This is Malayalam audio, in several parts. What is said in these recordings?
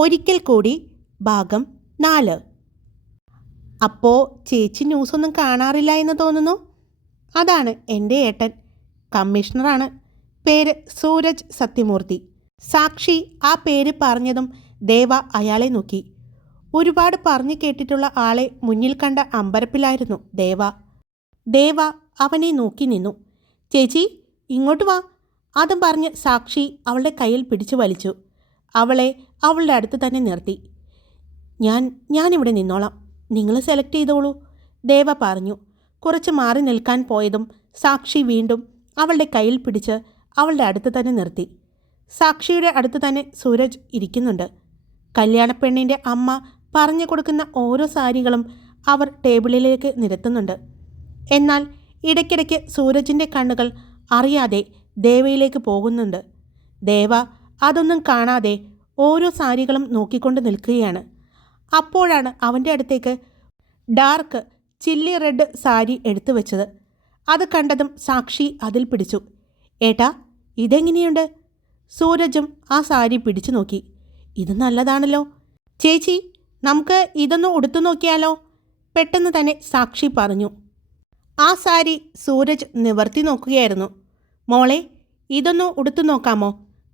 ഒരിക്കൽ കൂടി ഭാഗം നാല്. അപ്പോൾ ചേച്ചി ന്യൂസൊന്നും കാണാറില്ല എന്ന് തോന്നുന്നു? അതാണ് എന്റെ ഏട്ടൻ. കമ്മീഷണറാണ്. പേര് സൂരജ് സത്യമൂർത്തി. സാക്ഷി ആ പേര് പറഞ്ഞതും ദേവ അയാളെ നോക്കി. ഒരുപാട് പറഞ്ഞു കേട്ടിട്ടുള്ള ആളെ മുന്നിൽ കണ്ട അമ്പരപ്പിലായിരുന്നു ദേവ. ദേവ അവനെ നോക്കി നിന്നു. ചേച്ചി ഇങ്ങോട്ട് വാ. അതും പറഞ്ഞ് സാക്ഷി അവളുടെ കയ്യിൽ പിടിച്ചു വലിച്ചു. അവളെ അവളുടെ അടുത്ത് തന്നെ നിർത്തി. ഞാൻ ഞാനിവിടെ നിന്നോളാം. നിങ്ങൾ സെലക്ട് ചെയ്തോളൂ. ദേവ പറഞ്ഞു. കുറച്ച് മാറി നിൽക്കാൻ പോയതും സാക്ഷി വീണ്ടും അവളുടെ കയ്യിൽ പിടിച്ച് അവളുടെ അടുത്ത് തന്നെ നിർത്തി. സാക്ഷിയുടെ അടുത്ത് തന്നെ സൂരജ് ഇരിക്കുന്നുണ്ട്. കല്യാണപ്പെണ്ണിന്റെ അമ്മ പറഞ്ഞു കൊടുക്കുന്ന ഓരോ സാരികളും അവർ ടേബിളിലേക്ക് നിരത്തുന്നുണ്ട്. എന്നാൽ ഇടയ്ക്കിടയ്ക്ക് സൂരജിന്റെ കണ്ണുകൾ അറിയാതെ ദേവയിലേക്ക് പോകുന്നുണ്ട്. ദേവ അതൊന്നും കാണാതെ ഓരോ സാരികളും നോക്കിക്കൊണ്ട് നിൽക്കുകയാണ്. അപ്പോഴാണ് അവന്റെ അടുത്തേക്ക് ഡാർക്ക് ചില്ലി റെഡ് സാരി എടുത്തു വെച്ചത്. അത് കണ്ടതും സാക്ഷി അതിൽ പിടിച്ചു. ഏട്ടാ ഇതെങ്ങനെയുണ്ട്? സൂരജും ആ സാരി പിടിച്ചു നോക്കി. ഇത് നല്ലതാണല്ലോ. ചേച്ചി നമുക്ക് ഇതൊന്ന് ഉടുത്തു നോക്കിയാലോ? പെട്ടെന്ന് തന്നെ സാക്ഷി പറഞ്ഞു. ആ സാരി സൂരജ് നിവർത്തി നോക്കുകയായിരുന്നു. മോളെ ഇതൊന്ന് ഉടുത്തു നോക്കാമോ?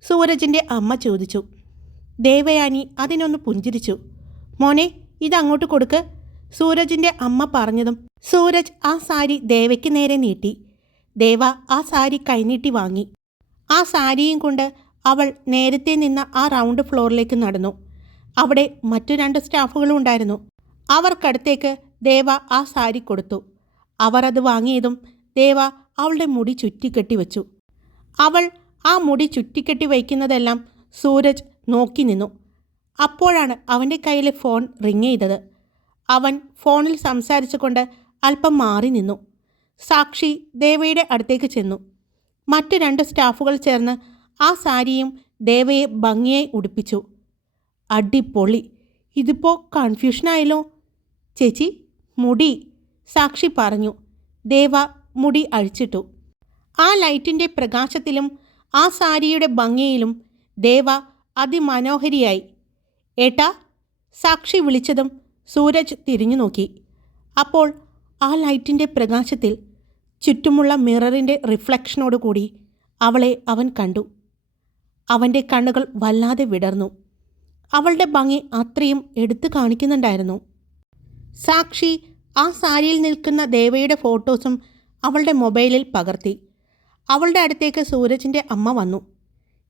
സൂരജിന്റെ അമ്മ ചോദിച്ചു. ദേവയാനി അതിനൊന്ന് പുഞ്ചിരിച്ചു. മോനെ ഇതങ്ങോട്ട് കൊടുക്ക് സൂരജിന്റെ അമ്മ പറഞ്ഞതും സൂരജ് ആ സാരി ദേവയ്ക്ക് നേരെ നീട്ടി. ദേവ ആ സാരി കൈനീട്ടി വാങ്ങി. ആ സാരിയും കൊണ്ട് അവൾ നേരത്തെ നിന്ന ആ റൗണ്ട് ഫ്ലോറിലേക്ക് നടന്നു. അവിടെ മറ്റു രണ്ട് സ്റ്റാഫുകളും ഉണ്ടായിരുന്നു. അവർക്കടുത്തേക്ക് ദേവ ആ സാരി കൊടുത്തു. അവർ അത് വാങ്ങിയതും ദേവ അവളുടെ മുടി ചുറ്റിക്കെട്ടി വെച്ചു. അവൾ ആ മുടി ചുറ്റിക്കെട്ടി വയ്ക്കുന്നതെല്ലാം സൂരജ് നോക്കി നിന്നു. അപ്പോഴാണ് അവന്റെ കയ്യിലെ ഫോൺ റിങ് ചെയ്തത്. അവൻ ഫോണിൽ സംസാരിച്ചുകൊണ്ട് അല്പം മാറി നിന്നു. സാക്ഷി ദേവയുടെ അടുത്തേക്ക് ചെന്നു. മറ്റു രണ്ട് സ്റ്റാഫുകൾ ചേർന്ന് ആ സാരിയും ദേവയെ ഭംഗിയായി ഉടുപ്പിച്ചു. അടിപൊളി. ഇതിപ്പോൾ കൺഫ്യൂഷനായല്ലോ ചേച്ചി മുടി സാക്ഷി പറഞ്ഞു. ദേവ മുടി അഴിച്ചിട്ടു. ആ ലൈറ്റിന്റെ പ്രകാശത്തിലും ആ സാരിയുടെ ഭംഗിയിലും ദേവ അതിമനോഹരിയായി. ഏട്ടാ സാക്ഷി വിളിച്ചതും സൂരജ് തിരിഞ്ഞു നോക്കി. അപ്പോൾ ആ ലൈറ്റിന്റെ പ്രകാശത്തിൽ ചുറ്റുമുള്ള മിററിന്റെ റിഫ്ലക്ഷനോടുകൂടി അവളെ അവൻ കണ്ടു. അവന്റെ കണ്ണുകൾ വല്ലാതെ വിടർന്നു. അവളുടെ ഭംഗി അത്രയും എടുത്തു കാണിക്കുന്നുണ്ടായിരുന്നു. സാക്ഷി ആ സാരിയിൽ നിൽക്കുന്ന ദേവയുടെ ഫോട്ടോസും അവളുടെ മൊബൈലിൽ പകർത്തി. അവളുടെ അടുത്തേക്ക് സൂരജിന്റെ അമ്മ വന്നു.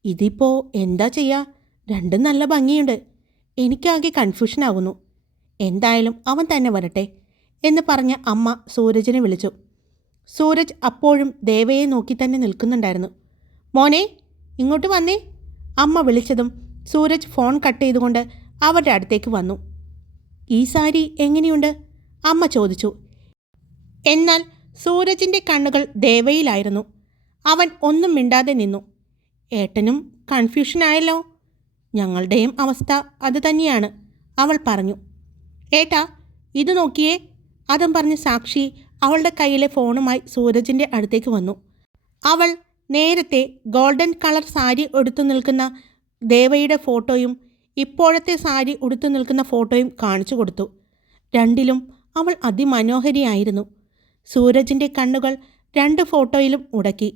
ഇതിപ്പോൾ എന്താ ചെയ്യുക രണ്ടും നല്ല ഭംഗിയുണ്ട്. എനിക്കാകെ കൺഫ്യൂഷനാകുന്നു എന്തായാലും അവൻ തന്നെ വരട്ടെ എന്ന് പറഞ്ഞ അമ്മ സൂരജിനെ വിളിച്ചു. സൂരജ് അപ്പോഴും ദേവയെ നോക്കി തന്നെ നിൽക്കുന്നുണ്ടായിരുന്നു. മോനെ ഇങ്ങോട്ട് വന്നേ. അമ്മ വിളിച്ചതും സൂരജ് ഫോൺ കട്ട് ചെയ്തുകൊണ്ട് അവരുടെ അടുത്തേക്ക് വന്നു. ഈ സാരി എങ്ങനെയുണ്ട്? അമ്മ ചോദിച്ചു. എന്നാൽ സൂരജിന്റെ കണ്ണുകൾ ദേവയിലായിരുന്നു. അവൻ ഒന്നും മിണ്ടാതെ നിന്നു. ഏട്ടനും കൺഫ്യൂഷനായല്ലോ ഞങ്ങളുടെയും അവസ്ഥ അത് തന്നെയാണ്. അവൾ പറഞ്ഞു ഏട്ടാ ഇത് നോക്കിയേ. അതും പറഞ്ഞ് സാക്ഷി അവളുടെ കയ്യിലെ ഫോണുമായി സൂരജിന്റെ അടുത്തേക്ക് വന്നു. അവൾ നേരത്തെ ഗോൾഡൻ കളർ സാരി എടുത്തു നിൽക്കുന്ന ദേവയുടെ ഫോട്ടോയും ഇപ്പോഴത്തെ സാരി ഉടുത്തു നിൽക്കുന്ന ഫോട്ടോയും കാണിച്ചു കൊടുത്തു. രണ്ടിലും അവൾ അതിമനോഹരിയായിരുന്നു. സൂരജിന്റെ കണ്ണുകൾ രണ്ട് ഫോട്ടോയിലും ഉടക്കി.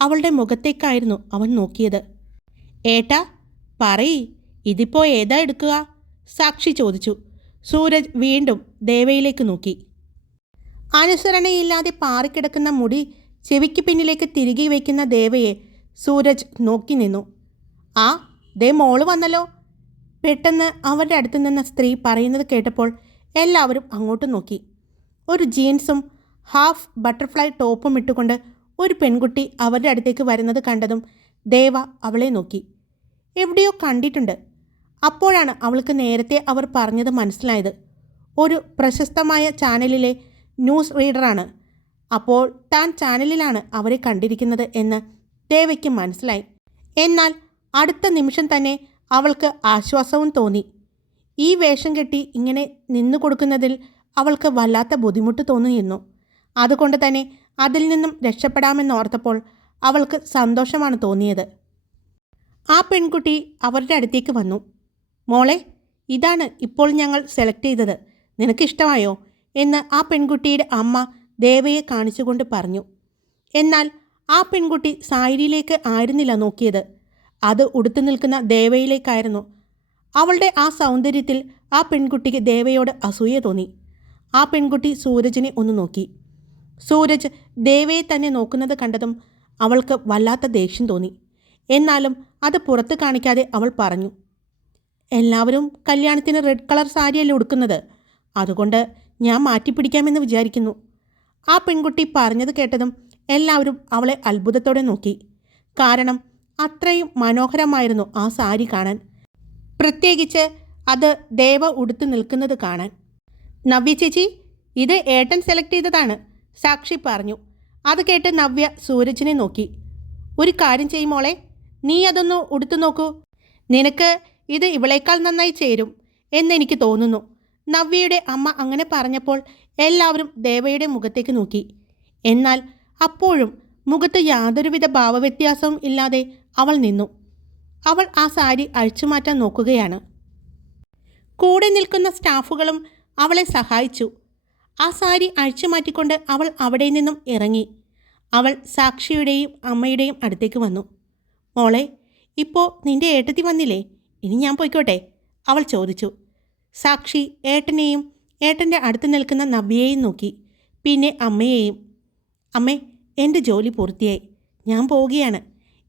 അവളുടെ മുഖത്തേക്കായിരുന്നു അവൻ നോക്കിയത്. ഏട്ടാ പറയ് ഇതിപ്പോ ഏതാ എടുക്കുക? സാക്ഷി ചോദിച്ചു. സൂരജ് വീണ്ടും ദേവയിലേക്ക് നോക്കി. അനുസരണയില്ലാതെ പാറിക്കിടക്കുന്ന മുടി ചെവിക്ക് പിന്നിലേക്ക് തിരികെ വയ്ക്കുന്ന ദേവയെ സൂരജ് നോക്കി നിന്നു. ആ ദേ മോൾ വന്നല്ലോ. പെട്ടെന്ന് അവരുടെ അടുത്ത് നിന്ന സ്ത്രീ പറയുന്നത് കേട്ടപ്പോൾ എല്ലാവരും അങ്ങോട്ട് നോക്കി. ഒരു ജീൻസും ഹാഫ് ബട്ടർഫ്ലൈ ടോപ്പും ഇട്ടുകൊണ്ട് ഒരു പെൺകുട്ടി അവരുടെ അടുത്തേക്ക് വരുന്നത് കണ്ടതും ദേവ അവളെ നോക്കി. എവിടെയോ കണ്ടിട്ടുണ്ട്. അപ്പോഴാണ് അവൾക്ക് നേരത്തെ അവർ പറഞ്ഞത് മനസ്സിലായത്. ഒരു പ്രശസ്തമായ ചാനലിലെ ന്യൂസ് റീഡറാണ്. അപ്പോൾ താൻ ചാനലിലാണ് അവരെ കണ്ടിരിക്കുന്നത് എന്ന് ദേവയ്ക്ക് മനസ്സിലായി. എന്നാൽ അടുത്ത നിമിഷം തന്നെ അവൾക്ക് ആശ്വാസവും തോന്നി. ഈ വേഷം കെട്ടി ഇങ്ങനെ നിന്നു കൊടുക്കുന്നതിൽ അവൾക്ക് വല്ലാത്ത ബുദ്ധിമുട്ട് തോന്നിയിരുന്നു അതുകൊണ്ട് തന്നെ അതിൽ നിന്നും രക്ഷപ്പെടാമെന്നോർത്തപ്പോൾ അവൾക്ക് സന്തോഷമാണ് തോന്നിയത്. ആ പെൺകുട്ടി അവരുടെ അടുത്തേക്ക് വന്നു. മോളെ ഇതാണ് ഇപ്പോൾ ഞങ്ങൾ സെലക്ട് ചെയ്തത്. നിനക്കിഷ്ടമായോ എന്ന് ആ പെൺകുട്ടിയുടെ അമ്മ ദേവയെ കാണിച്ചുകൊണ്ട് പറഞ്ഞു. എന്നാൽ ആ പെൺകുട്ടി സായിരിയിലേക്ക് ആയിരുന്നില്ല നോക്കിയത്. അത് ഉടുത്തു നിൽക്കുന്ന ദേവയിലേക്കായിരുന്നു. അവളുടെ ആ സൗന്ദര്യത്തിൽ ആ പെൺകുട്ടിക്ക് ദേവയോട് അസൂയ തോന്നി. ആ പെൺകുട്ടി സൂരജിനെ ഒന്ന് നോക്കി. സൂരജ് ദേവയെ തന്നെ നോക്കുന്നത് കണ്ടതും അവൾക്ക് വല്ലാത്ത ദേഷ്യം തോന്നി. എന്നാലും അത് പുറത്ത് കാണിക്കാതെ അവൾ പറഞ്ഞു എല്ലാവരും കല്യാണത്തിന് റെഡ് കളർ സാരിയല്ലേ ഉടുക്കുന്നത്? അതുകൊണ്ട് ഞാൻ മാറ്റിപ്പിടിക്കാമെന്ന് വിചാരിക്കുന്നു. ആ പെൺകുട്ടി പറഞ്ഞത് കേട്ടതും എല്ലാവരും അവളെ അത്ഭുതത്തോടെ നോക്കി. കാരണം അത്രയും മനോഹരമായിരുന്നു ആ സാരി കാണാൻ. പ്രത്യേകിച്ച് അത് ദേവ ഉടുത്തു നിൽക്കുന്നത് കാണാൻ. നവ്യ ചേച്ചി ഇത് ഏട്ടൻ സെലക്ട് ചെയ്തതാണ് സാക്ഷി പറഞ്ഞു. അത് കേട്ട് നവ്യ സൂരജിനെ നോക്കി. ഒരു കാര്യം ചെയ്യുമോളെ നീ അതൊന്ന് ഉടുത്തു നോക്കൂ. നിനക്ക് ഇത് ഇവളേക്കാൾ നന്നായി ചേരും എന്നെനിക്ക് തോന്നുന്നു. നവ്യയുടെ അമ്മ അങ്ങനെ പറഞ്ഞപ്പോൾ എല്ലാവരും ദേവയുടെ മുഖത്തേക്ക് നോക്കി. എന്നാൽ അപ്പോഴും മുഖത്ത് യാതൊരുവിധ ഭാവവ്യത്യാസവും ഇല്ലാതെ അവൾ നിന്നു. അവൾ ആ സാരി അഴിച്ചു മാറ്റാൻ നോക്കുകയാണ്. കൂടെ നിൽക്കുന്ന സ്റ്റാഫുകളും അവളെ സഹായിച്ചു. ആ സാരി അഴിച്ചു മാറ്റിക്കൊണ്ട് അവൾ അവിടെ നിന്നും ഇറങ്ങി. അവൾ സാക്ഷിയുടെയും അമ്മയുടെയും അടുത്തേക്ക് വന്നു. മോളെ ഇപ്പോൾ നിന്റെ ഏട്ടത്തി വന്നില്ലേ? ഇനി ഞാൻ പോയിക്കോട്ടെ. അവൾ ചോദിച്ചു. സാക്ഷി ഏട്ടനെയും ഏട്ടന്റെ അടുത്ത് നിൽക്കുന്ന നവ്യയെയും നോക്കി. പിന്നെ അമ്മയെയും. അമ്മേ എന്റെ ജോലി പൂർത്തിയായി. ഞാൻ പോവുകയാണ്.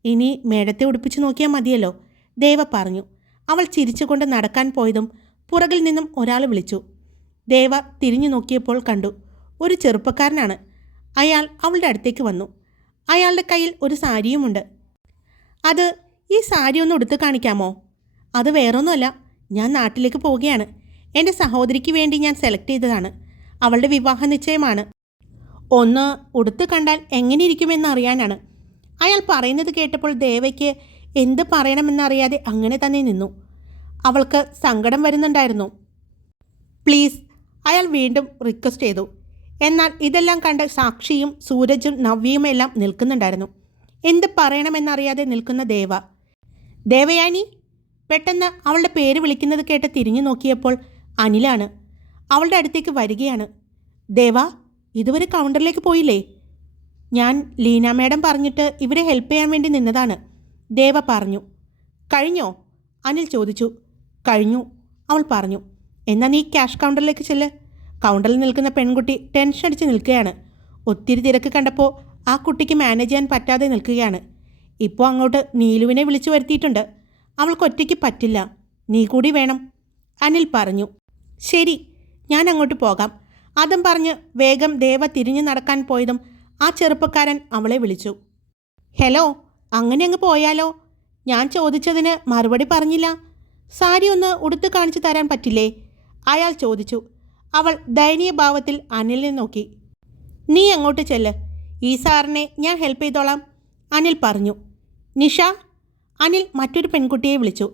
ഇനി മേടത്തെ ഉടുപ്പിച്ച് നോക്കിയാൽ മതിയല്ലോ. ദേവ പറഞ്ഞു. അവൾ ചിരിച്ചുകൊണ്ട് നടക്കാൻ പോയതും പുറകിൽ നിന്നും ഒരാൾ വിളിച്ചു. ദേവ തിരിഞ്ഞു നോക്കിയപ്പോൾ കണ്ടു. ഒരു ചെറുപ്പക്കാരനാണ്. അയാൾ അവളുടെ അടുത്തേക്ക് വന്നു. അയാളുടെ കയ്യിൽ ഒരു സാരിയുമുണ്ട്. അത് ഈ സാരി ഒന്ന് ഉടുത്ത് കാണിക്കാമോ? അത് വേറൊന്നുമല്ല ഞാൻ നാട്ടിലേക്ക് പോവുകയാണ്. എന്റെ സഹോദരിക്ക് വേണ്ടി ഞാൻ സെലക്ട് ചെയ്തതാണ്. അവളുടെ വിവാഹ നിശ്ചയമാണ്. ഒന്ന് ഉടുത്ത് കണ്ടാൽ എങ്ങനെ ഇരിക്കുമെന്ന് അറിയാനാണ്. അയാൾ പറയുന്നത് കേട്ടപ്പോൾ ദേവയ്ക്ക് എന്ത് പറയണമെന്നറിയാതെ അങ്ങനെ തന്നെ നിന്നു. അവൾക്ക് സങ്കടം വരുന്നുണ്ടായിരുന്നു. പ്ലീസ് അയാൾ വീണ്ടും റിക്വസ്റ്റ് ചെയ്തു. എന്നാൽ ഇതെല്ലാം കണ്ട് സാക്ഷിയും സൂരജും നവ്യയും എല്ലാം നിൽക്കുന്നുണ്ടായിരുന്നു. എന്ത് പറയണമെന്നറിയാതെ നിൽക്കുന്ന ദേവ. ദേവയാനി പെട്ടെന്ന് അവളുടെ പേര് വിളിക്കുന്നത് കേട്ട് തിരിഞ്ഞു നോക്കിയപ്പോൾ അനിലാണ്. അവളുടെ അടുത്തേക്ക് വരികയാണ്. ദേവ ഇതുവരെ കൗണ്ടറിലേക്ക് പോയില്ലേ? ഞാൻ ലീന മാഡം പറഞ്ഞിട്ട് ഇവരെ ഹെൽപ്പ് ചെയ്യാൻ വേണ്ടി നിന്നതാണ്. ദേവ പറഞ്ഞു. കഴിഞ്ഞോ? അനിൽ ചോദിച്ചു. കഴിഞ്ഞു അവൾ പറഞ്ഞു. എന്നാൽ നീ ക്യാഷ് കൗണ്ടറിലേക്ക് ചെല്ല്. കൗണ്ടറിൽ നിൽക്കുന്ന പെൺകുട്ടി ടെൻഷൻ അടിച്ച് നിൽക്കുകയാണ്. ഒത്തിരി തിരക്ക് കണ്ടപ്പോൾ ആ കുട്ടിക്ക് മാനേജ് ചെയ്യാൻ പറ്റാതെ നിൽക്കുകയാണ്. ഇപ്പോൾ അങ്ങോട്ട് നീലുവിനെ വിളിച്ചു വരുത്തിയിട്ടുണ്ട്. അവൾക്ക് ഒറ്റയ്ക്ക് പറ്റില്ല. നീ കൂടി വേണം അനിൽ പറഞ്ഞു. ശരി ഞാൻ അങ്ങോട്ട് പോകാം. അതും പറഞ്ഞ് വേഗം ദേവ തിരിഞ്ഞു നടക്കാൻ പോയതും ആ ചെറുപ്പക്കാരൻ അവളെ വിളിച്ചു. ഹലോ അങ്ങനെ അങ്ങ് പോയാലോ? ഞാൻ ചോദിച്ചതിന് മറുപടി പറഞ്ഞില്ല. സാരി ഒന്ന് ഉടുത്ത് കാണിച്ചു തരാൻ പറ്റില്ലേ? അയാൾ ചോദിച്ചു. അവൾ ദയനീയ ഭാവത്തിൽ അനിലിനെ നോക്കി. നീ അങ്ങോട്ട് ചെല്ല്. ഈ സാറിനെ ഞാൻ ഹെൽപ്പ് ചെയ്തോളാം. അനിൽ പറഞ്ഞു. നിഷ അനിൽ മറ്റൊരു പെൺകുട്ടിയെ വിളിച്ചു.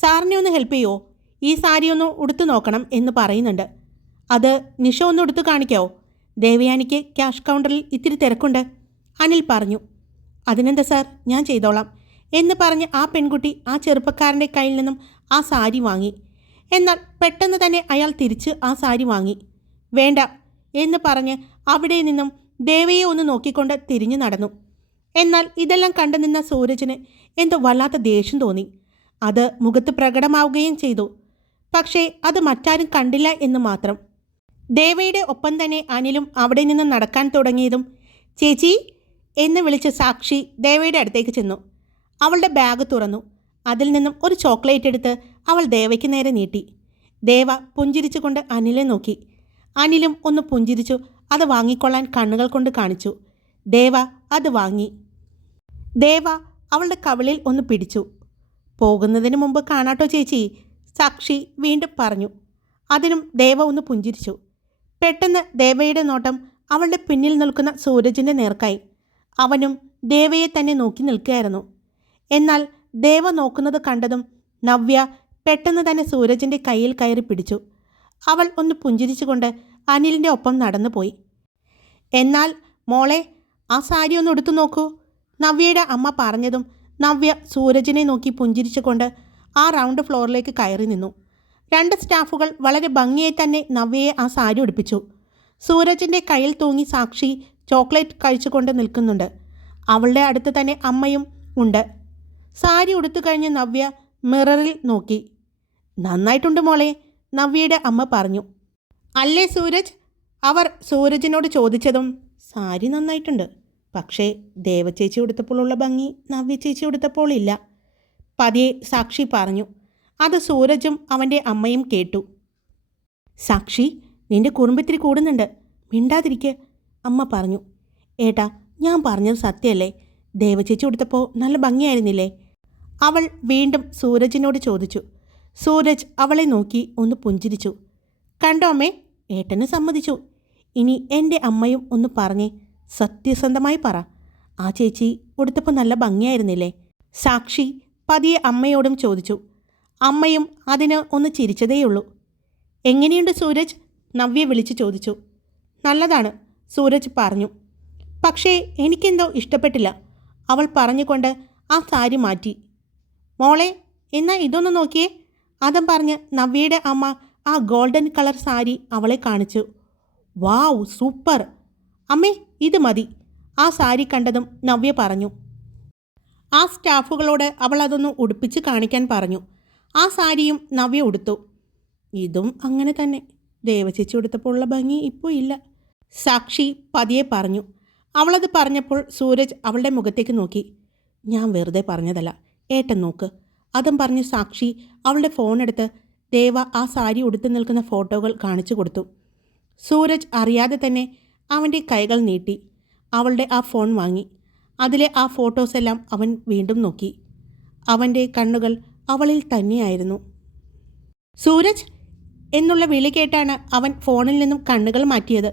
സാറിനെ ഒന്ന് ഹെൽപ്പ് ചെയ്യുമോ ഈ സാരി ഒന്ന് ഉടുത്തു നോക്കണം എന്ന് പറയുന്നുണ്ട്. അത് നിഷ ഒന്ന് ഉടുത്തു കാണിക്കാവോ? ദേവയാനിക്ക് ക്യാഷ് കൗണ്ടറിൽ ഇത്തിരി തിരക്കുണ്ട്. അനിൽ പറഞ്ഞു. അതിനെന്താ സാർ? ഞാൻ ചെയ്തോളാം എന്ന് പറഞ്ഞ് ആ പെൺകുട്ടി ആ ചെറുപ്പക്കാരന്റെ കയ്യിൽ നിന്നും ആ സാരി വാങ്ങി. എന്നാൽ പെട്ടെന്ന് തന്നെ അയാൾ തിരിച്ച് ആ സാരി വാങ്ങി. വേണ്ട എന്ന് പറഞ്ഞ് അവിടെ നിന്നും ദേവയെ ഒന്ന് നോക്കിക്കൊണ്ട് തിരിഞ്ഞു നടന്നു. എന്നാൽ ഇതെല്ലാം കണ്ടു നിന്ന സൂരജിന് എന്തോ വല്ലാത്ത ദേഷ്യം തോന്നി. അത് മുഖത്ത് പ്രകടമാവുകയും ചെയ്തു. പക്ഷേ അത് മറ്റാരും കണ്ടില്ല എന്ന് മാത്രം. ദേവയുടെ ഒപ്പം തന്നെ അനിലും അവിടെ നിന്ന് നടക്കാൻ തുടങ്ങിയതും ചേച്ചി എന്ന് വിളിച്ച സാക്ഷി ദേവയുടെ അടുത്തേക്ക് ചെന്നു. അവളുടെ ബാഗ് തുറന്നു. അതിൽ നിന്നും ഒരു ചോക്ലേറ്റ് എടുത്ത് അവൾ ദേവയ്ക്ക് നേരെ നീട്ടി. ദേവ പുഞ്ചിരിച്ചുകൊണ്ട് അനിലെ നോക്കി. അനിലും ഒന്ന് പുഞ്ചിരിച്ചു അത് വാങ്ങിക്കൊള്ളാൻ കണ്ണുകൾ കൊണ്ട് കാണിച്ചു. ദേവ അത് വാങ്ങി. ദേവ അവളുടെ കവിളിൽ ഒന്ന് പിടിച്ചു. പോകുന്നതിന് മുമ്പ് കാണാട്ടോ ചേച്ചി സാക്ഷി വീണ്ടും പറഞ്ഞു. അതിനും ദേവ ഒന്ന് പുഞ്ചിരിച്ചു. പെട്ടെന്ന് ദേവയുടെ നോട്ടം അവളുടെ പിന്നിൽ നിൽക്കുന്ന സൂരജിന്റെ നേർക്കായി. അവനും ദേവയെ തന്നെ നോക്കി നിൽക്കുകയായിരുന്നു. എന്നാൽ ദേവ നോക്കുന്നത് കണ്ടതും നവ്യ പെട്ടെന്ന് തന്നെ സൂരജിന്റെ കയ്യിൽ കയറി പിടിച്ചു. അവൾ ഒന്ന് പുഞ്ചിരിച്ചുകൊണ്ട് അനിലിന്റെ ഒപ്പം നടന്നുപോയി. എന്നാൽ മോളെ ആ സാരി ഒന്ന് എടുത്തു നോക്കൂ. നവ്യയുടെ അമ്മ പറഞ്ഞതും നവ്യ സൂരജിനെ നോക്കി പുഞ്ചിരിച്ചുകൊണ്ട് ആ റൗണ്ട് ഫ്ലോറിലേക്ക് കയറി നിന്നു. രണ്ട് സ്റ്റാഫുകൾ വളരെ ഭംഗിയായി തന്നെ നവ്യയെ ആ സാരി ഉടുപ്പിച്ചു. സൂരജിന്റെ കയ്യിൽ തൂങ്ങി സാക്ഷി ചോക്ലേറ്റ് കഴിച്ചുകൊണ്ട് നിൽക്കുന്നുണ്ട്. അവളുടെ അടുത്ത് തന്നെ അമ്മയും ഉണ്ട്. സാരി ഉടുത്തു കഴിഞ്ഞ് നവ്യ മിററിൽ നോക്കി. നന്നായിട്ടുണ്ട് മോളെ നവ്യയുടെ അമ്മ പറഞ്ഞു. അല്ലേ സൂരജ്? അവർ സൂരജിനോട് ചോദിച്ചതും സാരി നന്നായിട്ടുണ്ട്. പക്ഷേ ദേവചേച്ചി ഉടുത്തപ്പോഴുള്ള ഭംഗി നവ്യ ചേച്ചി ഉടുത്തപ്പോൾ ഇല്ല പതിയെ സാക്ഷി പറഞ്ഞു. അത് സൂരജും അവന്റെ അമ്മയും കേട്ടു. സാക്ഷി നിന്റെ കുറുമ്പത്തിരി കൂടുന്നുണ്ട്. മിണ്ടാതിരിക്കുക അമ്മ പറഞ്ഞു. ഏട്ടാ ഞാൻ പറഞ്ഞത് സത്യമല്ലേ? ദേവചേച്ചി ഉടുത്തപ്പോൾ നല്ല ഭംഗിയായിരുന്നില്ലേ? അവൾ വീണ്ടും സൂരജിനോട് ചോദിച്ചു. സൂരജ് അവളെ നോക്കി ഒന്ന് പുഞ്ചിരിച്ചു. കണ്ടോ അമ്മേ? ഏട്ടന് സമ്മതിച്ചു. ഇനി എന്റെ അമ്മയും ഒന്ന് പറഞ്ഞേ സത്യസന്ധമായി പറ. ആ ചേച്ചി ഉടുത്തപ്പോൾ നല്ല ഭംഗിയായിരുന്നില്ലേ? സാക്ഷി പതിയെ അമ്മയോടും ചോദിച്ചു. അമ്മയും അതിന് ഒന്ന് ചിരിച്ചതേയുള്ളൂ. എങ്ങനെയുണ്ട് സൂരജ്? നവ്യ വിളിച്ചു ചോദിച്ചു. നല്ലതാണ് സൂരജ് പറഞ്ഞു. പക്ഷേ എനിക്കെന്തോ ഇഷ്ടപ്പെട്ടില്ല. അവൾ പറഞ്ഞുകൊണ്ട് ആ സാരി മാറ്റി. മോളെ എന്നാൽ ഇതൊന്ന് നോക്കിയേ? അതും പറഞ്ഞ് നവ്യയുടെ അമ്മ ആ ഗോൾഡൻ കളർ സാരി അവളെ കാണിച്ചു. Wow super. അമ്മേ ഇത് മതി. ആ സാരി കണ്ടതും നവ്യ പറഞ്ഞു. ആ സ്റ്റാഫുകളോട് അവൾ അതൊന്ന് ഉടുപ്പിച്ച് കാണിക്കാൻ പറഞ്ഞു. ആ സാരിയും നവ്യ ഉടുത്തു. ഇതും അങ്ങനെ തന്നെ. ദേവചേച്ചി ഉടുത്തപ്പോൾ ഉള്ള ഭംഗി ഇപ്പോൾ ഇല്ല. സാക്ഷി പതിയെ പറഞ്ഞു. അവളത് പറഞ്ഞപ്പോൾ സൂരജ് അവളുടെ മുഖത്തേക്ക് നോക്കി. ഞാൻ വെറുതെ പറഞ്ഞതല്ല. ഏട്ടൻ നോക്ക്. അതും പറഞ്ഞ് സാക്ഷി അവളുടെ ഫോണെടുത്ത് ദേവ ആ സാരി ഉടുത്തു നിൽക്കുന്ന ഫോട്ടോകൾ കാണിച്ചു കൊടുത്തു. സൂരജ് അറിയാതെ തന്നെ അവന്റെ കൈകൾ നീട്ടി അവളുടെ ആ ഫോൺ വാങ്ങി. അതിലെ ആ ഫോട്ടോസ് എല്ലാം അവൻ വീണ്ടും നോക്കി. അവന്റെ കണ്ണുകൾ അവളിൽ തന്നെയായിരുന്നു. സൂരജ് എന്നുള്ള വിളി കേട്ടാണ് അവൻ ഫോണിൽ നിന്നും കണ്ണുകൾ മാറ്റിയത്.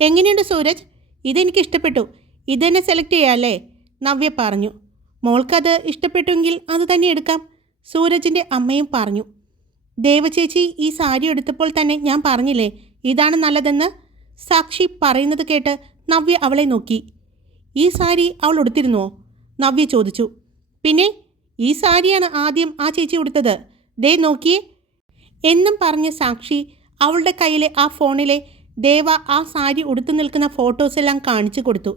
എങ്ങനെയുണ്ട് സൂരജ്? ഇതെനിക്ക് ഇഷ്ടപ്പെട്ടു. ഇതെന്നെ സെലക്ട് ചെയ്യാമല്ലേ നവ്യ പറഞ്ഞു. മോൾക്കത് ഇഷ്ടപ്പെട്ടുവെങ്കിൽ അത് തന്നെ എടുക്കാം സൂരജിന്റെ അമ്മയും പറഞ്ഞു. ദേവചേച്ചി ഈ സാരി എടുത്തപ്പോൾ തന്നെ ഞാൻ പറഞ്ഞില്ലേ ഇതാണ് നല്ലതെന്ന്? സാക്ഷി പറയുന്നത് കേട്ട് നവ്യ അവളെ നോക്കി. ഈ സാരി അവൾ ഉടുത്തിരുന്നുവോ നവ്യ ചോദിച്ചു. പിന്നെ ഈ സാരിയാണ് ആദ്യം ആ ചേച്ചി ഉടുത്തത്. ദേ നോക്കിയേ. എന്നും പറഞ്ഞ സാക്ഷി അവളുടെ കയ്യിലെ ആ ഫോണിലെ ദേവ ആ സാരി ഉടുത്തു നിൽക്കുന്ന ഫോട്ടോസെല്ലാം കാണിച്ചു കൊടുത്തു.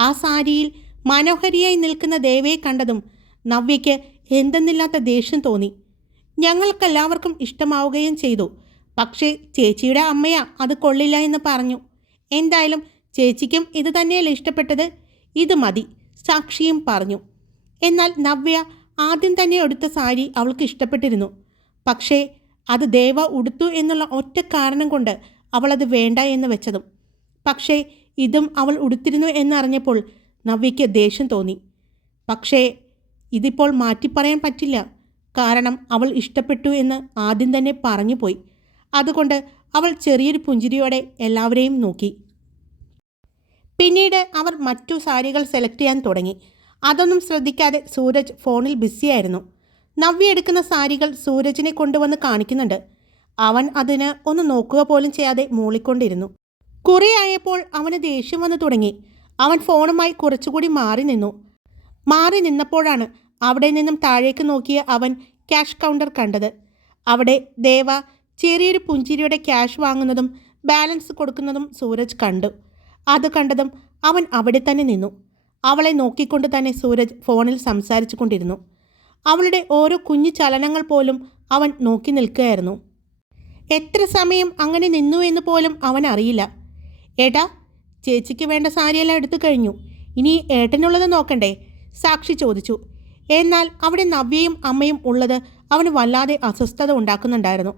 ആ സാരിയിൽ മനോഹരിയായി നിൽക്കുന്ന ദേവയെ കണ്ടതും നവ്യയ്ക്ക് എന്തെന്നില്ലാത്ത ദേഷ്യം തോന്നി. ഞങ്ങൾക്കെല്ലാവർക്കും ഇഷ്ടമാവുകയും ചെയ്തു. പക്ഷേ ചേച്ചിയുടെ അമ്മയാ അത് കൊള്ളില്ല എന്ന് പറഞ്ഞു. എന്തായാലും ചേച്ചിക്കും ഇത് തന്നെയല്ലേ ഇഷ്ടപ്പെട്ടത്? ഇത് മതി സാക്ഷിയും പറഞ്ഞു. എന്നാൽ നവ്യ ആദ്യം തന്നെ എടുത്ത സാരി അവൾക്ക് ഇഷ്ടപ്പെട്ടിരുന്നു. പക്ഷേ അത് ദേവ ഉടുത്തു എന്നുള്ള ഒറ്റ കാരണം കൊണ്ട് അവളത് വേണ്ട എന്ന് വെച്ചതും. പക്ഷേ ഇതും അവൾ ഉടുത്തിരുന്നു എന്നറിഞ്ഞപ്പോൾ നവ്യയ്ക്ക് ദേഷ്യം തോന്നി. പക്ഷേ ഇതിപ്പോൾ മാറ്റിപ്പറയാൻ പറ്റില്ല. കാരണം അവൾ ഇഷ്ടപ്പെട്ടു എന്ന് ആദ്യം തന്നെ പറഞ്ഞു പോയി അതുകൊണ്ട് അവൾ ചെറിയൊരു പുഞ്ചിരിയോടെ എല്ലാവരെയും നോക്കി. പിന്നീട് അവർ മറ്റു സാരികൾ സെലക്ട് ചെയ്യാൻ തുടങ്ങി. അതൊന്നും ശ്രദ്ധിക്കാതെ സൂരജ് ഫോണിൽ ബിസിയായിരുന്നു. നവ്യ എടുക്കുന്ന സാരികൾ സൂരജിനെ കൊണ്ടുവന്ന് കാണിക്കുന്നുണ്ട്. അവൻ അതിന് ഒന്ന് നോക്കുക പോലും ചെയ്യാതെ മൂളിക്കൊണ്ടിരുന്നു. കുറേ ആയപ്പോൾ അവന് ദേഷ്യം വന്നു തുടങ്ങി. അവൻ ഫോണുമായി കുറച്ചുകൂടി മാറി നിന്നു. മാറി നിന്നപ്പോഴാണ് അവിടെ നിന്നും താഴേക്ക് നോക്കിയ അവൻ ക്യാഷ് കൗണ്ടർ കണ്ടത്. അവിടെ ദേവ ചെറിയൊരു പുഞ്ചിരിയുടെ ക്യാഷ് വാങ്ങുന്നതും ബാലൻസ് കൊടുക്കുന്നതും സൂരജ് കണ്ടു. അത് കണ്ടതും അവൻ അവിടെ തന്നെ നിന്നു. അവളെ നോക്കിക്കൊണ്ട് തന്നെ സൂരജ് ഫോണിൽ സംസാരിച്ചു കൊണ്ടിരുന്നു. അവളുടെ ഓരോ കുഞ്ഞു ചലനങ്ങൾ പോലും അവൻ നോക്കി നിൽക്കുകയായിരുന്നു. എത്ര സമയം അങ്ങനെ നിന്നു എന്ന് പോലും അവൻ അറിയില്ല. ഏട്ടാ ചേച്ചിക്ക് വേണ്ട സാരിയെല്ലാം എടുത്തു കഴിഞ്ഞു. ഇനി ഏട്ടനുള്ളത് നോക്കണ്ടേ? സാക്ഷി ചോദിച്ചു. എന്നാൽ അവിടെ നവ്യയും അമ്മയും ഉള്ളത് അവന് വല്ലാതെ അസ്വസ്ഥത ഉണ്ടാക്കുന്നുണ്ടായിരുന്നു.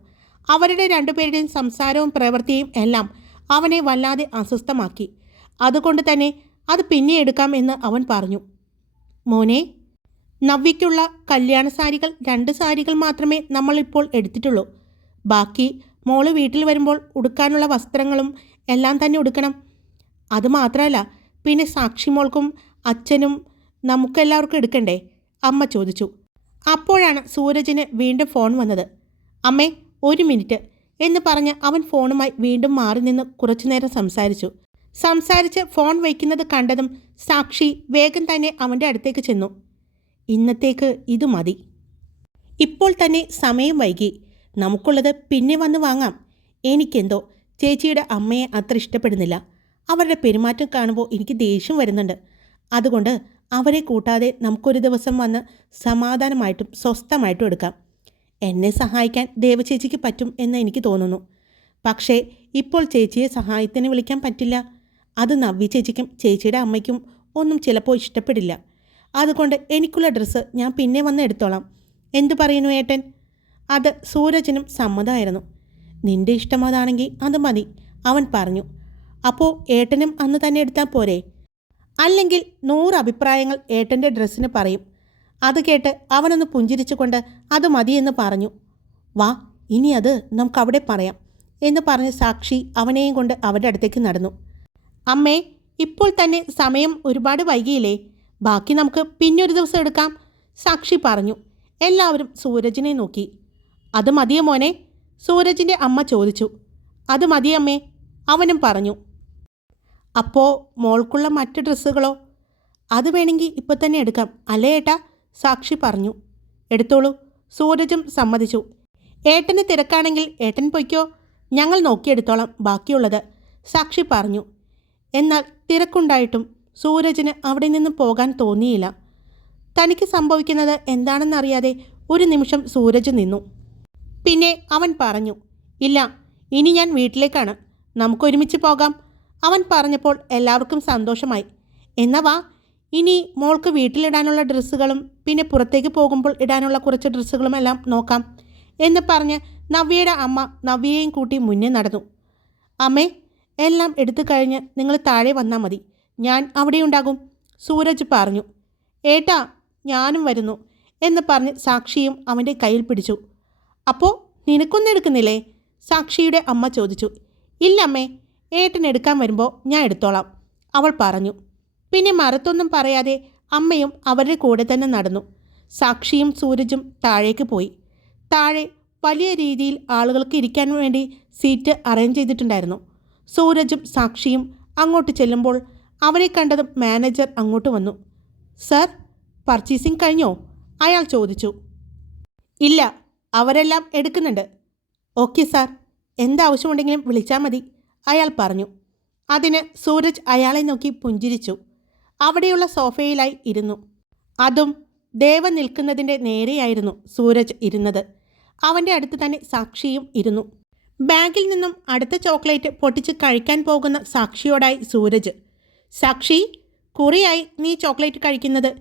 അവരുടെ രണ്ടുപേരുടെയും സംസാരവും പ്രവൃത്തിയും എല്ലാം അവനെ വല്ലാതെ അസ്വസ്ഥമാക്കി. അതുകൊണ്ട് തന്നെ അത് പിന്നെ എടുക്കാം എന്ന് അവൻ പറഞ്ഞു. മോനെ നവ്യയ്ക്കുള്ള കല്യാണ സാരികൾ രണ്ട് സാരികൾ മാത്രമേ നമ്മളിപ്പോൾ എടുത്തിട്ടുള്ളൂ. ബാക്കി മോൾ വീട്ടിൽ വരുമ്പോൾ ഉടുക്കാനുള്ള വസ്ത്രങ്ങളും എല്ലാം തന്നെ ഉടുക്കണം. അതുമാത്രമല്ല പിന്നെ സാക്ഷി മോൾക്കും അച്ഛനും നമുക്കെല്ലാവർക്കും എടുക്കണ്ടേ? അമ്മ ചോദിച്ചു. അപ്പോഴാണ് സൂരജിന് വീണ്ടും ഫോൺ വന്നത്. അമ്മേ ഒരു മിനിറ്റ് എന്ന് പറഞ്ഞ് അവൻ ഫോണുമായി വീണ്ടും മാറി നിന്ന് കുറച്ചുനേരം സംസാരിച്ചു. സംസാരിച്ച് ഫോൺ വയ്ക്കുന്നത് കണ്ടതും സാക്ഷി വേഗം തന്നെ അവന്റെ അടുത്തേക്ക് ചെന്നു. ഇന്നത്തേക്ക് ഇത് മതി. ഇപ്പോൾ തന്നെ സമയം വൈകി. നമുക്കുള്ളത് പിന്നെ വന്ന് വാങ്ങാം. എനിക്കെന്തോ ചേച്ചിയുടെ അമ്മയെ അത്ര ഇഷ്ടപ്പെടുന്നില്ല. അവരുടെ പെരുമാറ്റം കാണുമ്പോൾ എനിക്ക് ദേഷ്യം വരുന്നുണ്ട്. അതുകൊണ്ട് അവരെ കൂട്ടാതെ നമുക്കൊരു ദിവസം വന്ന് സമാധാനമായിട്ടും സ്വസ്ഥമായിട്ടും എടുക്കാം. എന്നെ സഹായിക്കാൻ ദേവചേച്ചിക്ക് പറ്റും എന്ന് എനിക്ക് തോന്നുന്നു. പക്ഷേ ഇപ്പോൾ ചേച്ചിയെ സഹായത്തിന് വിളിക്കാൻ പറ്റില്ല. അത് നവ്യ ചേച്ചിക്കും ചേച്ചിയുടെ അമ്മയ്ക്കും ഒന്നും ചിലപ്പോൾ ഇഷ്ടപ്പെടില്ല. അതുകൊണ്ട് എനിക്കുള്ള ഡ്രസ്സ് ഞാൻ പിന്നെ വന്ന് എടുത്തോളാം. എന്തു പറയുന്നു ഏട്ടൻ? അത് സൂരജിനും സമ്മതമായിരുന്നു നിന്റെ ഇഷ്ടം അതാണെങ്കിൽ അത് മതി അവൻ പറഞ്ഞു. അപ്പോൾ ഏട്ടനും അന്ന് തന്നെ എടുത്താൽ പോരെ? അല്ലെങ്കിൽ നൂറ് അഭിപ്രായങ്ങൾ ഏട്ടന്റെ ഡ്രസ്സിന് പറയും. അത് കേട്ട് അവനൊന്ന് പുഞ്ചിരിച്ചുകൊണ്ട് അത് മതിയെന്ന് പറഞ്ഞു. വാ ഇനി അത് നമുക്ക് അവിടെ പറയാം എന്ന് പറഞ്ഞ് സാക്ഷി അവനെയും കൊണ്ട് അവരുടെ അടുത്തേക്ക് നടന്നു. അമ്മേ ഇപ്പോൾ തന്നെ സമയം ഒരുപാട് വൈകിയില്ലേ. ബാക്കി നമുക്ക് പിന്നൊരു ദിവസം എടുക്കാം സാക്ഷി പറഞ്ഞു. എല്ലാവരും സൂരജിനെ നോക്കി. അത് മതിയോ മോനെ? സൂരജിന്റെ അമ്മ ചോദിച്ചു. അത് മതിയമ്മേ അവനും പറഞ്ഞു. അപ്പോൾ മോൾക്കുള്ള മറ്റ് ഡ്രസ്സുകളോ? അത് വേണമെങ്കിൽ ഇപ്പോൾ തന്നെ എടുക്കാം. അല്ലേ ഏട്ടാ? സാക്ഷി പറഞ്ഞു. എടുത്തോളൂ. സൂരജും സമ്മതിച്ചു. ഏട്ടന് തിരക്കാണെങ്കിൽ ഏട്ടൻ പൊയ്ക്കോ? ഞങ്ങൾ നോക്കിയെടുത്തോളാം ബാക്കിയുള്ളത്. സാക്ഷി പറഞ്ഞു. എന്നാൽ തിരക്കുണ്ടായിട്ടും സൂരജിന് അവിടെ നിന്ന് പോകാൻ തോന്നിയില്ല. തനിക്ക് സംഭവിക്കുന്നത് എന്താണെന്നറിയാതെ ഒരു നിമിഷം സൂരജ് നിന്നു. പിന്നെ അവൻ പറഞ്ഞു. ഇല്ല ഇനി ഞാൻ വീട്ടിലേക്കാണ്. നമുക്കൊരുമിച്ച് പോകാം. അവൻ പറഞ്ഞപ്പോൾ എല്ലാവർക്കും സന്തോഷമായി. എന്നാ വാ ഇനി മോൾക്ക് വീട്ടിലിടാനുള്ള ഡ്രസ്സുകളും പിന്നെ പുറത്തേക്ക് പോകുമ്പോൾ ഇടാനുള്ള കുറച്ച് ഡ്രസ്സുകളും എല്ലാം നോക്കാം എന്ന് പറഞ്ഞ് നവ്യയുടെ അമ്മ നവ്യയെയും കൂട്ടി മുന്നേ നടന്നു. അമ്മേ എല്ലാം എടുത്തു കഴിഞ്ഞ് നിങ്ങൾ താഴെ വന്നാൽ മതി ഞാൻ അവിടെയുണ്ടാകും സൂരജ് പറഞ്ഞു. ഏട്ടാ ഞാനും വരുന്നു എന്ന് പറഞ്ഞ് സാക്ഷിയും അവന്റെ കയ്യിൽ പിടിച്ചു. അപ്പോൾ നിനക്കൊന്നും എടുക്കുന്നില്ലേ? സാക്ഷിയുടെ അമ്മ ചോദിച്ചു. ഇല്ലമ്മേ ഏട്ടൻ എടുക്കാൻ വരുമ്പോൾ ഞാൻ എടുത്തോളാം. അവൾ പറഞ്ഞു. പിന്നെ മറത്തൊന്നും പറയാതെ അമ്മയും അവരുടെ കൂടെ തന്നെ നടന്നു. സാക്ഷിയും സൂരജും താഴേക്ക് പോയി. താഴെ വലിയ രീതിയിൽ ആളുകൾക്ക് ഇരിക്കാൻ വേണ്ടി സീറ്റ് അറേഞ്ച് ചെയ്തിട്ടുണ്ടായിരുന്നു. സൂരജും സാക്ഷിയും അങ്ങോട്ട് ചെല്ലുമ്പോൾ അവരെ കണ്ടതും മാനേജർ അങ്ങോട്ട് വന്നു. സർ പർച്ചേസിംഗ് കഴിഞ്ഞോ? അയാൾ ചോദിച്ചു. ഇല്ല അവരെല്ലാം എടുക്കുന്നുണ്ട്. Okay sir. എന്താവശ്യമുണ്ടെങ്കിലും വിളിച്ചാൽ മതി. അയാൾ പറഞ്ഞു. അതിന് സൂരജ് അയാളെ നോക്കി പുഞ്ചിരിച്ചു. അവിടെയുള്ള സോഫയിലായി ഇരുന്നു. അതും ദേവൻ നിൽക്കുന്നതിന്റെ നേരെയായിരുന്നു സൂരജ് ഇരുന്നത്. അവന്റെ അടുത്ത് തന്നെ സാക്ഷിയും ഇരുന്നു. ബാഗിൽ നിന്നും അടുത്ത ചോക്ലേറ്റ് പൊട്ടിച്ച് കഴിക്കാൻ പോകുന്ന സാക്ഷിയോടായി സൂരജ്. സാക്ഷി കുറിയായി നീ ചോക്ലേറ്റ് കഴിക്കുന്നത്.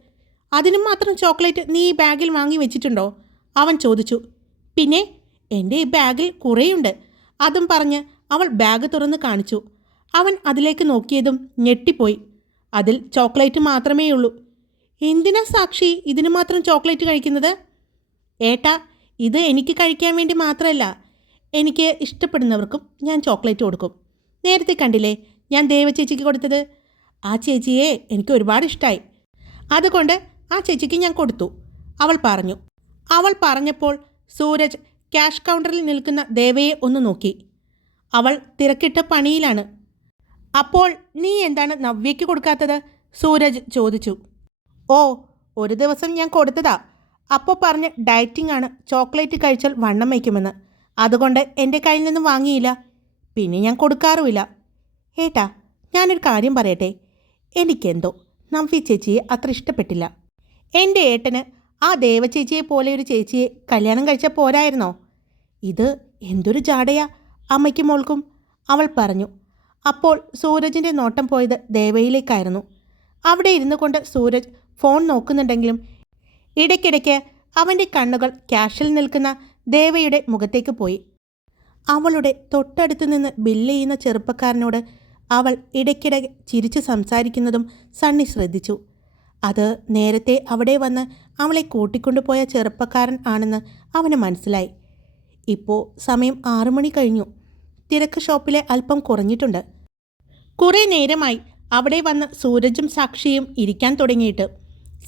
അതിനും മാത്രം ചോക്ലേറ്റ് നീ ഈ ബാഗിൽ വാങ്ങി വെച്ചിട്ടുണ്ടോ? അവൻ ചോദിച്ചു. പിന്നെ എന്റെ ഈ ബാഗിൽ കുറേയുണ്ട്. അതും പറഞ്ഞ് അവൾ ബാഗ് തുറന്ന് കാണിച്ചു. അവൻ അതിലേക്ക് നോക്കിയതും ഞെട്ടിപ്പോയി. അതിൽ ചോക്ലേറ്റ് മാത്രമേ ഉള്ളൂ എന്തിനാ സാക്ഷി ഇതിന് മാത്രം ചോക്ലേറ്റ് കഴിക്കുന്നത്? ഏട്ടാ ഇത് എനിക്ക് കഴിക്കാൻ വേണ്ടി മാത്രമല്ല. എനിക്ക് ഇഷ്ടപ്പെടുന്നവർക്കും ഞാൻ ചോക്ലേറ്റ് കൊടുക്കും. നേരത്തെ കണ്ടില്ലേ ഞാൻ ദേവചേച്ചിക്ക് കൊടുത്തത്? ആ ചേച്ചിയെ എനിക്ക് ഒരുപാട് ഇഷ്ടമായി അതുകൊണ്ട് ആ ചേച്ചിക്ക് ഞാൻ കൊടുത്തു. അവൾ പറഞ്ഞു. അവൾ പറഞ്ഞപ്പോൾ സൂരജ് ക്യാഷ് കൗണ്ടറിൽ നിൽക്കുന്ന ദേവയെ ഒന്ന് നോക്കി. അവൾ തിരക്കിട്ട പണിയിലാണ്. അപ്പോൾ നീ എന്താണ് നവ്യയ്ക്ക് കൊടുക്കാത്തത്? സൂരജ് ചോദിച്ചു. ഓ ഒരു ദിവസം ഞാൻ കൊടുത്തതാ. അപ്പോൾ പറഞ്ഞ് ഡയറ്റിംഗ് ആണ് ചോക്ലേറ്റ് കഴിച്ചാൽ വണ്ണം വയ്ക്കുമെന്ന്. അതുകൊണ്ട് എന്റെ കയ്യിൽ നിന്ന് വാങ്ങിയില്ല. പിന്നെ ഞാൻ കൊടുക്കാറുമില്ല. ഏട്ടാ ഞാനൊരു കാര്യം പറയട്ടെ? എനിക്കെന്തോ നവ്യ ചേച്ചിയെ അത്ര ഇഷ്ടപ്പെട്ടില്ല. എന്റെ ഏട്ടന് ആ ദേവചേച്ചിയെ പോലെ ഒരു ചേച്ചിയെ കല്യാണം കഴിച്ച പോരായിരുന്നോ? ഇത് എന്തൊരു ജാടയാ. അമ്മയ്ക്കും മോൾക്കും അവൾ പറഞ്ഞു. അപ്പോൾ സൂരജിന്റെ നോട്ടം പോയത് ദേവയിലേക്കായിരുന്നു. അവിടെ ഇരുന്നു കൊണ്ട് സൂരജ് ഫോൺ നോക്കുന്നുണ്ടെങ്കിലും ഇടയ്ക്കിടയ്ക്ക് അവന്റെ കണ്ണുകൾ ക്യാഷിൽ നിൽക്കുന്ന ദേവയുടെ മുഖത്തേക്ക് പോയി. അവളുടെ തൊട്ടടുത്ത് നിന്ന് ബില്ല് ചെയ്യുന്ന ചെറുപ്പക്കാരനോട് അവൾ ഇടയ്ക്കിടെ ചിരിച്ച് സംസാരിക്കുന്നതും സണ്ണി ശ്രദ്ധിച്ചു. അത് നേരത്തെ അവിടെ വന്ന് അവളെ കൂട്ടിക്കൊണ്ടുപോയ ചെറുപ്പക്കാരൻ ആണെന്ന് അവന് മനസ്സിലായി. ഇപ്പോൾ സമയം ആറു മണി കഴിഞ്ഞു. തിരക്ക് ഷോപ്പിലെ അല്പം കുറഞ്ഞിട്ടുണ്ട്. കുറേ നേരമായി അവിടെ വന്ന് സൂരജും സാക്ഷിയും ഇരിക്കാൻ തുടങ്ങിയിട്ട്.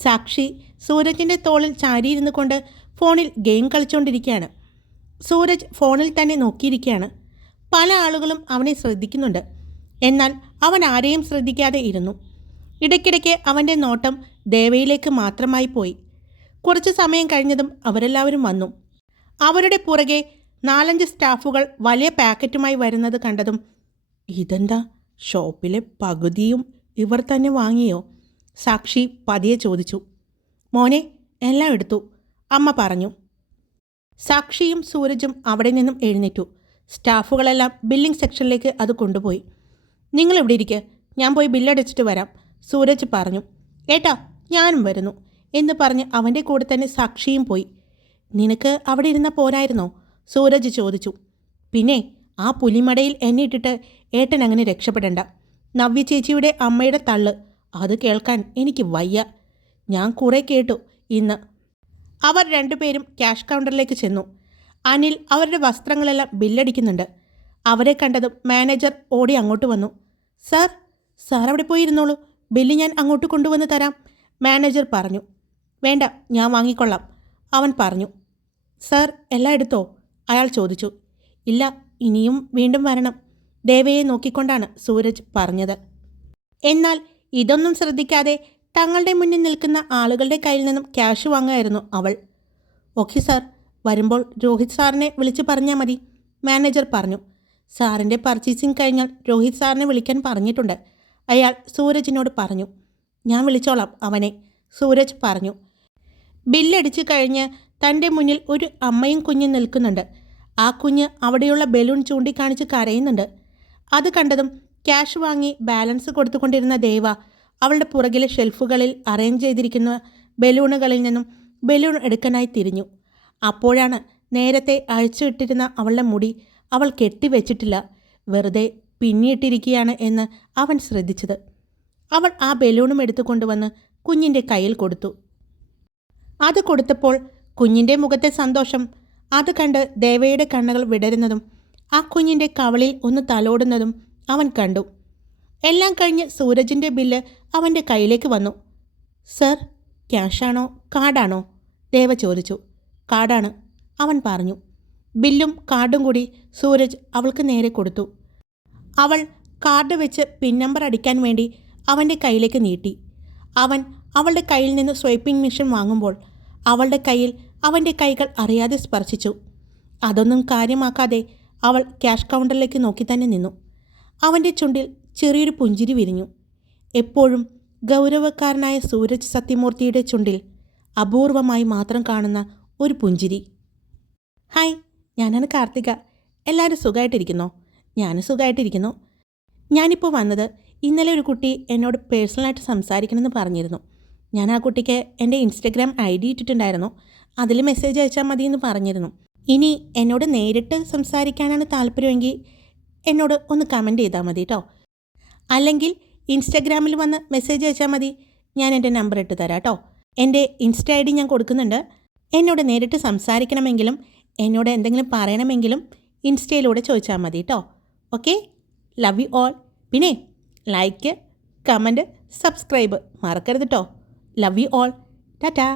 സാക്ഷി സൂരജിന്റെ തോളിൽ ചാരിയിരുന്നു കൊണ്ട് ഫോണിൽ ഗെയിം കളിച്ചുകൊണ്ടിരിക്കുകയാണ് സൂരജ് ഫോണിൽ തന്നെ നോക്കിയിരിക്കുകയാണ്. പല ആളുകളും അവനെ ശ്രദ്ധിക്കുന്നുണ്ട്. എന്നാൽ അവൻ ആരെയും ശ്രദ്ധിക്കാതെ ഇരുന്നു. ഇടയ്ക്കിടയ്ക്ക് അവന്റെ നോട്ടം ദേവയിലേക്ക് മാത്രമായി പോയി. കുറച്ച് സമയം കഴിഞ്ഞതും അവരെല്ലാവരും വന്നു. അവരുടെ പുറകെ നാലഞ്ച് സ്റ്റാഫുകൾ വലിയ പാക്കറ്റുമായി വരുന്നത് കണ്ടതും ഇതെന്താ? ഷോപ്പിലെ പകുതിയും ഇവർ തന്നെ വാങ്ങിയോ? സാക്ഷി പതിയെ ചോദിച്ചു. മോനെ എല്ലാം എടുത്തു അമ്മ പറഞ്ഞു. സാക്ഷിയും സൂരജും അവിടെ നിന്നും എഴുന്നേറ്റു. സ്റ്റാഫുകളെല്ലാം ബില്ലിംഗ് സെക്ഷനിലേക്ക് അത് കൊണ്ടുപോയി. നിങ്ങൾ ഇവിടെ ഇരിക്കുക ഞാൻ പോയി ബില്ലടച്ചിട്ട് വരാം സൂരജ് പറഞ്ഞു. ഏട്ടാ ഞാനും വരുന്നു എന്ന് പറഞ്ഞ് അവന്റെ കൂടെ തന്നെ സാക്ഷിയും പോയി. നിനക്ക് അവിടെ ഇരുന്ന പോരായിരുന്നോ? സൂരജ് ചോദിച്ചു. പിന്നെ ആ പുലിമടയിൽ എന്നെ ഇട്ടിട്ട് ഏട്ടൻ അങ്ങനെ രക്ഷപ്പെടണ്ട. നവ്യ ചേച്ചിയുടെ അമ്മയുടെ തള്ള്. അത് കേൾക്കാൻ എനിക്ക് വയ്യ. ഞാൻ കുറെ കേട്ടു ഇന്ന്. അവർ രണ്ടുപേരും ക്യാഷ് കൗണ്ടറിലേക്ക് ചെന്നു. അനിൽ അവരുടെ വസ്ത്രങ്ങളെല്ലാം ബില്ലടിക്കുന്നുണ്ട്. അവരെ കണ്ടതും മാനേജർ ഓടി അങ്ങോട്ട് വന്നു. സാർ സാർ അവിടെ പോയിരുന്നോളൂ. ബില്ല് ഞാൻ അങ്ങോട്ട് കൊണ്ടുവന്ന് തരാം മാനേജർ പറഞ്ഞു. വേണ്ട ഞാൻ വാങ്ങിക്കൊള്ളാം. അവൻ പറഞ്ഞു സർ എല്ലാം എടുത്തോ അയാൾ ചോദിച്ചു ഇല്ല ഇനിയും വീണ്ടും വരണം. ദേവയെ നോക്കിക്കൊണ്ടാണ് സൂരജ് പറഞ്ഞത്. എന്നാൽ ഇതൊന്നും ശ്രദ്ധിക്കാതെ തങ്ങളുടെ മുന്നിൽ നിൽക്കുന്ന ആളുകളുടെ കയ്യിൽ നിന്നും ക്യാഷ് വാങ്ങുമായിരുന്നു അവൾ. Okay sir. വരുമ്പോൾ രോഹിത് സാറിനെ വിളിച്ച് പറഞ്ഞാൽ മതി മാനേജർ പറഞ്ഞു. സാറിന്റെ പർച്ചേസിങ് കഴിഞ്ഞാൽ രോഹിത് സാറിനെ വിളിക്കാൻ പറഞ്ഞിട്ടുണ്ട് അയാൾ സൂരജിനോട് പറഞ്ഞു. ഞാൻ വിളിച്ചോളാം അവനെ സൂരജ് പറഞ്ഞു. ബില്ലടിച്ചു കഴിഞ്ഞ് തന്റെ മുന്നിൽ ഒരു അമ്മയും കുഞ്ഞും നിൽക്കുന്നുണ്ട്. ആ കുഞ്ഞ് അവിടെയുള്ള ബലൂൺ ചൂണ്ടിക്കാണിച്ച് കരയുന്നുണ്ട്. അത് കണ്ടതും ക്യാഷ് വാങ്ങി ബാലൻസ് കൊടുത്തുകൊണ്ടിരുന്ന ദേവ അവളുടെ പുറകിലെ ഷെൽഫുകളിൽ അറേഞ്ച് ചെയ്തിരിക്കുന്ന ബലൂണുകളിൽ നിന്നും ബലൂൺ എടുക്കാനായി തിരിഞ്ഞു. അപ്പോഴാണ് നേരത്തെ അഴിച്ചുവിട്ടിരുന്ന അവളുടെ മുടി അവൾ കെട്ടിവെച്ചിട്ടില്ല. വെറുതെ പിന്നിയിട്ടിരിക്കുകയാണ് എന്ന് അവൻ ശ്രദ്ധിച്ചത്. അവൾ ആ ബലൂണും എടുത്തുകൊണ്ടുവന്ന് കുഞ്ഞിന്റെ കയ്യിൽ കൊടുത്തു. അത് കൊടുത്തപ്പോൾ കുഞ്ഞിന്റെ മുഖത്തെ സന്തോഷം. അത് കണ്ട് ദേവയുടെ കണ്ണുകൾ വിടരുന്നതും ആ കുഞ്ഞിന്റെ കവളിൽ ഒന്ന് തലോടുന്നതും അവൻ കണ്ടു. എല്ലാം കഴിഞ്ഞ് സൂരജിന്റെ ബില്ല് അവന്റെ കയ്യിലേക്ക് വന്നു. സർ ക്യാഷാണോ? കാർഡാണോ? ദേവ ചോദിച്ചു. കാർഡാണ് അവൻ പറഞ്ഞു. ബില്ലും കാർഡും കൂടി സൂരജ് അവൾക്ക് നേരെ കൊടുത്തു. അവൾ കാർഡ് വെച്ച് പിൻ നമ്പർ അടിക്കാൻ വേണ്ടി അവന്റെ കയ്യിലേക്ക് നീട്ടി. അവൻ അവളുടെ കയ്യിൽ നിന്ന് സ്വൈപ്പിംഗ് മെഷീൻ വാങ്ങുമ്പോൾ അവളുടെ കയ്യിൽ അവന്റെ കൈകൾ അറിയാതെ സ്പർശിച്ചു. അതൊന്നും കാര്യമാക്കാതെ അവൾ ക്യാഷ് കൗണ്ടറിലേക്ക് നോക്കി തന്നെ നിന്നു. അവന്റെ ചുണ്ടിൽ ചെറിയൊരു പുഞ്ചിരി വിരിഞ്ഞു. എപ്പോഴും ഗൗരവക്കാരനായ സൂരജ് സത്യമൂർത്തിയുടെ ചുണ്ടിൽ അപൂർവമായി മാത്രം കാണുന്ന ഒരു പുഞ്ചിരി. ഹായ് ഞാനാണ് കാർത്തിക. എല്ലാവരും സുഖമായിട്ടിരിക്കുന്നോ? ഞാനും സുഖമായിട്ടിരിക്കുന്നു. ഞാനിപ്പോൾ വന്നത് ഇന്നലെ ഒരു കുട്ടി എന്നോട് പേഴ്സണലായിട്ട് സംസാരിക്കണമെന്ന് പറഞ്ഞിരുന്നു. ഞാൻ ആ കുട്ടിക്ക് എന്റെ ഇൻസ്റ്റഗ്രാം ഐ ഡി ഇട്ടിട്ടുണ്ടായിരുന്നു. അതിൽ മെസ്സേജ് അയച്ചാൽ മതി എന്ന് പറഞ്ഞിരുന്നു. ഇനി എന്നോട് നേരിട്ട് സംസാരിക്കാനാണ് താല്പര്യമെങ്കിൽ എന്നോട് ഒന്ന് കമന്റ് ചെയ്താൽ മതി കേട്ടോ അല്ലെങ്കിൽ ഇൻസ്റ്റഗ്രാമിൽ വന്ന് മെസ്സേജ് അയച്ചാൽ മതി. ഞാൻ എന്റെ നമ്പർ ഇട്ട് തരാം കേട്ടോ എന്റെ ഇൻസ്റ്റ ഐ ഡി ഞാൻ കൊടുക്കുന്നുണ്ട്. എന്നോട് നേരിട്ട് സംസാരിക്കണമെങ്കിലും എന്നോട് എന്തെങ്കിലും പറയണമെങ്കിലും ഇൻസ്റ്റയിലൂടെ ചോദിച്ചാൽ മതി കേട്ടോ ഓക്കെ? ലവ് യു ഓൾ പിന്നെ ലൈക്ക് കമന്റ് സബ്സ്ക്രൈബ് മറക്കരുത് കേട്ടോ ലവ് യു ഓൾ ടാറ്റാ